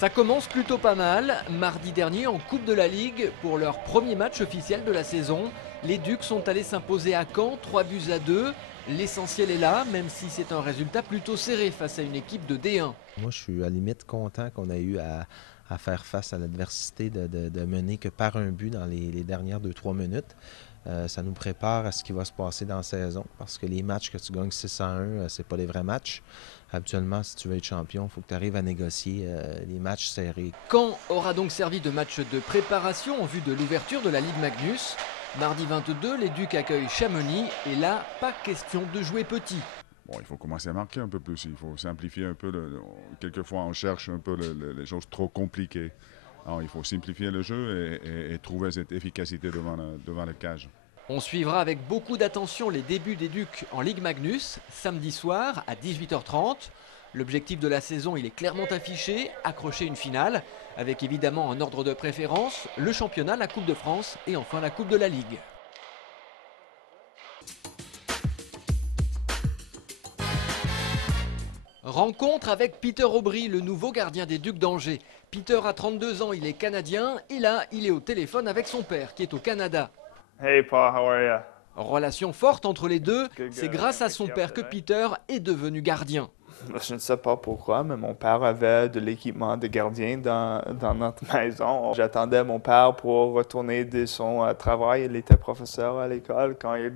Ça commence plutôt pas mal. Mardi dernier en Coupe de la Ligue, pour leur premier match officiel de la saison, les Ducs sont allés s'imposer à Caen, 3-2. L'essentiel est là, même si c'est un résultat plutôt serré face à une équipe de D1. Moi, je suis à la limite content qu'on ait eu à faire face à l'adversité de mener que par un but dans les dernières 2-3 minutes. Ça nous prépare à ce qui va se passer dans la saison, parce que les matchs que tu gagnes 6-1, c'est pas les vrais matchs. Habituellement, si tu veux être champion, il faut que tu arrives à négocier les matchs serrés. Caen aura donc servi de match de préparation en vue de l'ouverture de la Ligue Magnus. Mardi 22, les Ducs accueillent Chamonix et là, pas question de jouer petit. Bon, il faut commencer à marquer un peu plus, il faut simplifier un peu. Quelquefois, on cherche un peu les choses trop compliquées. Alors, il faut simplifier le jeu et trouver cette efficacité devant la cage. On suivra avec beaucoup d'attention les débuts des Ducs en Ligue Magnus, samedi soir à 18h30. L'objectif de la saison, il est clairement affiché, accrocher une finale, avec évidemment un ordre de préférence, le championnat, la Coupe de France et enfin la Coupe de la Ligue. Rencontre avec Peter Aubry, le nouveau gardien des Ducs d'Angers. Peter a 32 ans, il est canadien et là, il est au téléphone avec son père qui est au Canada. Hey Paul, how are you? Relation forte entre les deux, c'est grâce à son père que Peter est devenu gardien. Je ne sais pas pourquoi, mais mon père avait de l'équipement de gardien dans notre maison. J'attendais mon père pour retourner de son travail. Il était professeur à l'école. Quand il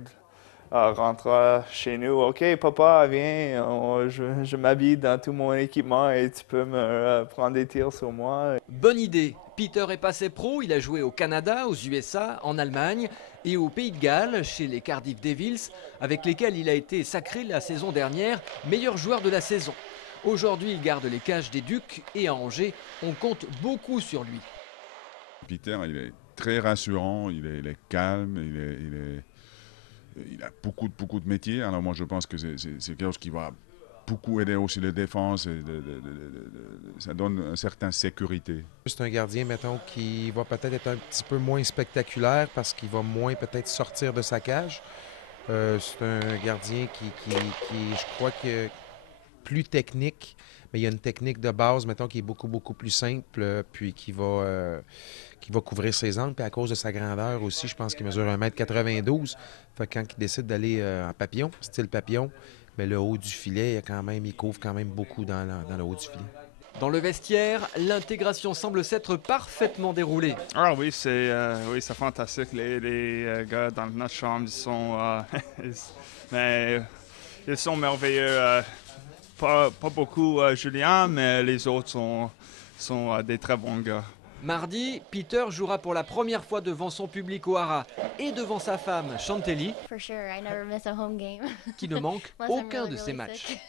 rentra chez nous, « OK, papa, viens, je m'habille dans tout mon équipement et tu peux me prendre des tirs sur moi. » Bonne idée. Peter est passé pro, il a joué au Canada, aux USA, en Allemagne et au Pays de Galles, chez les Cardiff Devils, avec lesquels il a été sacré la saison dernière meilleur joueur de la saison. Aujourd'hui, il garde les cages des Ducs et à Angers, on compte beaucoup sur lui. Peter, il est très rassurant, il est calme, il a beaucoup de métiers. Alors moi, je pense que c'est quelque chose qui va beaucoup aider aussi les défenses. Ça donne une certaine sécurité. C'est un gardien, mettons, qui va peut-être être un petit peu moins spectaculaire parce qu'il va moins peut-être sortir de sa cage. C'est un gardien qui, je crois, que plus technique, mais il y a une technique de base, mettons, qui est beaucoup plus simple, puis qui va couvrir ses angles. Puis à cause de sa grandeur aussi, je pense qu'il mesure 1,92 m. Fait que quand il décide d'aller en papillon, style papillon, mais le haut du filet, il couvre quand même beaucoup dans le haut du filet. Dans le vestiaire, l'intégration semble s'être parfaitement déroulée. Ah oui, c'est fantastique. Les gars dans notre chambre, ils sont merveilleux. Pas beaucoup Julien, mais les autres sont des très bons gars. Mardi, Peter jouera pour la première fois devant son public au Hara et devant sa femme, Chantelly, For sure, I never miss a home game. qui ne manque Unless I'm aucun really, de ses really matchs. sick.